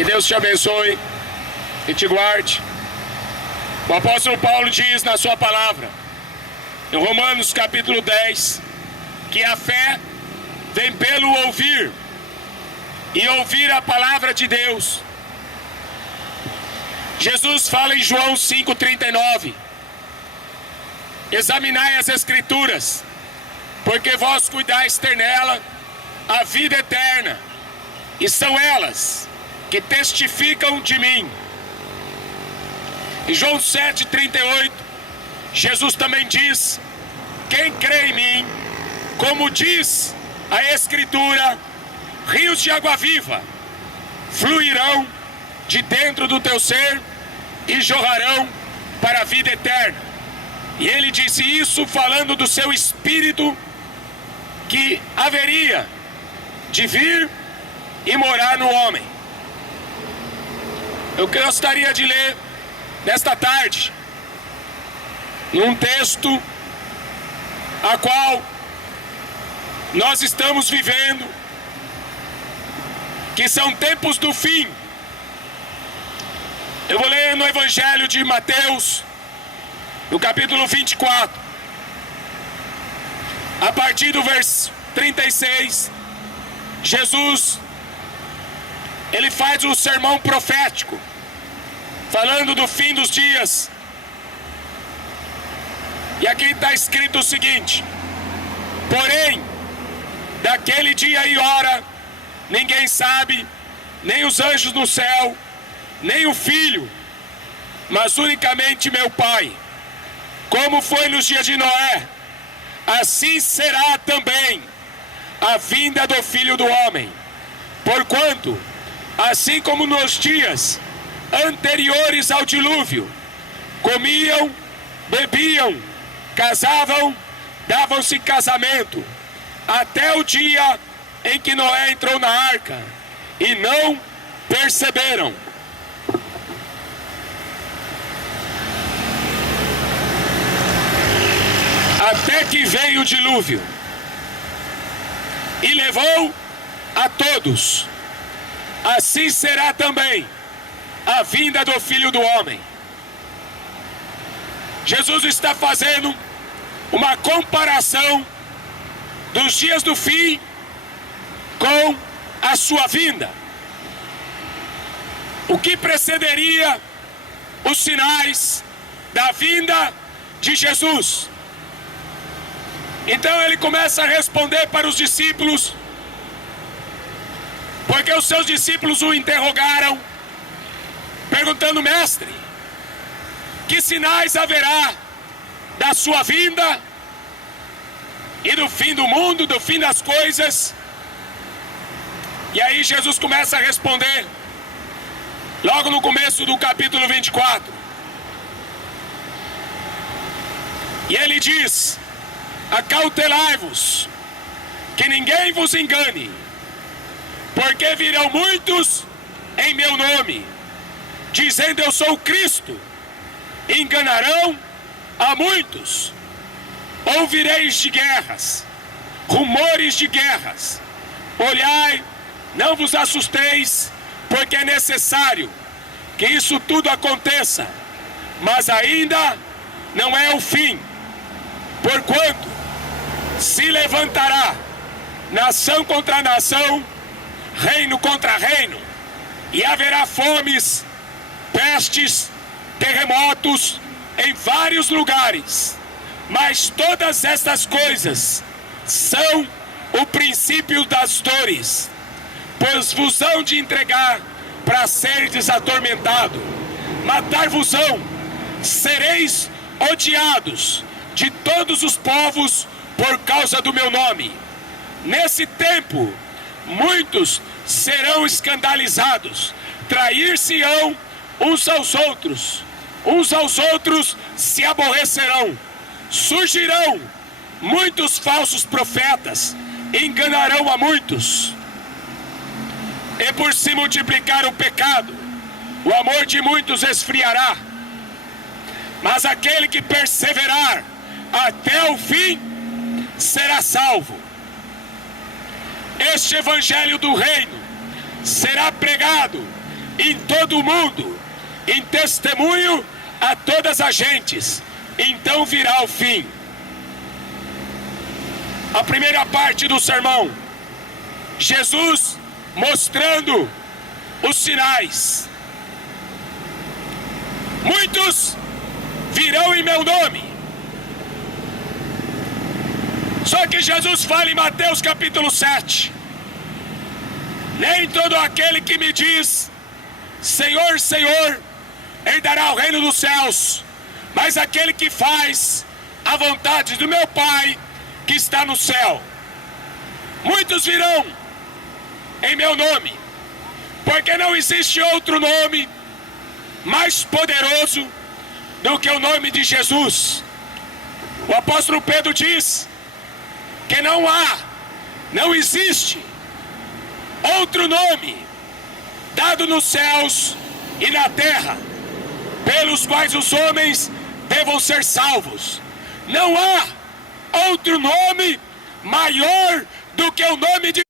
Que Deus te abençoe e te guarde. O apóstolo Paulo diz na sua palavra, em Romanos capítulo 10, que a fé vem pelo ouvir, e ouvir a palavra de Deus. Jesus fala em João 5,39, examinai as Escrituras, porque vós cuidais ter nela a vida eterna, e são elas que testificam de mim. Em João 7,38, Jesus também diz, quem crê em mim, como diz a Escritura, rios de água viva fluirão de dentro do teu ser e jorrarão para a vida eterna. E ele disse isso falando do seu Espírito que haveria de vir e morar no homem. Eu gostaria de ler nesta tarde um texto a qual nós estamos vivendo, que são tempos do fim. Eu vou ler no Evangelho de Mateus, no capítulo 24, a partir do verso 36, Jesus, ele faz um sermão profético, falando do fim dos dias. E aqui está escrito o seguinte, porém, daquele dia e hora, ninguém sabe, nem os anjos no céu, nem o Filho, mas unicamente meu Pai. Como foi nos dias de Noé, assim será também a vinda do Filho do Homem. Porquanto, assim como nos dias anteriores ao dilúvio, comiam, bebiam, casavam, davam-se casamento, até o dia em que Noé entrou na arca, e não perceberam. Até que veio o dilúvio, e levou a todos. Assim será também a vinda do Filho do Homem. Jesus está fazendo uma comparação dos dias do fim com a sua vinda. O que precederia os sinais da vinda de Jesus? Então ele começa a responder para os discípulos, porque os seus discípulos o interrogaram, perguntando, mestre, que sinais haverá da sua vinda e do fim do mundo, do fim das coisas? E aí Jesus começa a responder, logo no começo do capítulo 24. E ele diz, acautelai-vos, que ninguém vos engane, porque virão muitos em meu nome, dizendo eu sou o Cristo, e enganarão a muitos. Ouvireis de guerras, rumores de guerras. Olhai, não vos assusteis, porque é necessário que isso tudo aconteça, mas ainda não é o fim. Porquanto se levantará nação contra nação, reino contra reino, e haverá fomes, pestes, terremotos em vários lugares. Mas todas estas coisas são o princípio das dores, pois vos hão de entregar para seres atormentado, matar-vos-ão, sereis odiados de todos os povos por causa do meu nome. Nesse tempo, muitos serão escandalizados, trair-se-ão uns aos outros se aborrecerão. Surgirão muitos falsos profetas, enganarão a muitos. E por se multiplicar o pecado, o amor de muitos esfriará. Mas aquele que perseverar até o fim será salvo. Este evangelho do reino será pregado em todo o mundo, em testemunho a todas as gentes. Então virá o fim. A primeira parte do sermão, Jesus mostrando os sinais. Muitos virão em meu nome. Só que Jesus fala em Mateus capítulo 7: nem todo aquele que me diz Senhor, Senhor, herdará o reino dos céus, mas aquele que faz a vontade do meu Pai que está no céu. Muitos virão em meu nome, porque não existe outro nome mais poderoso do que o nome de Jesus. O apóstolo Pedro diz que não existe outro nome dado nos céus e na terra pelos quais os homens devam ser salvos. Não há outro nome maior do que o nome de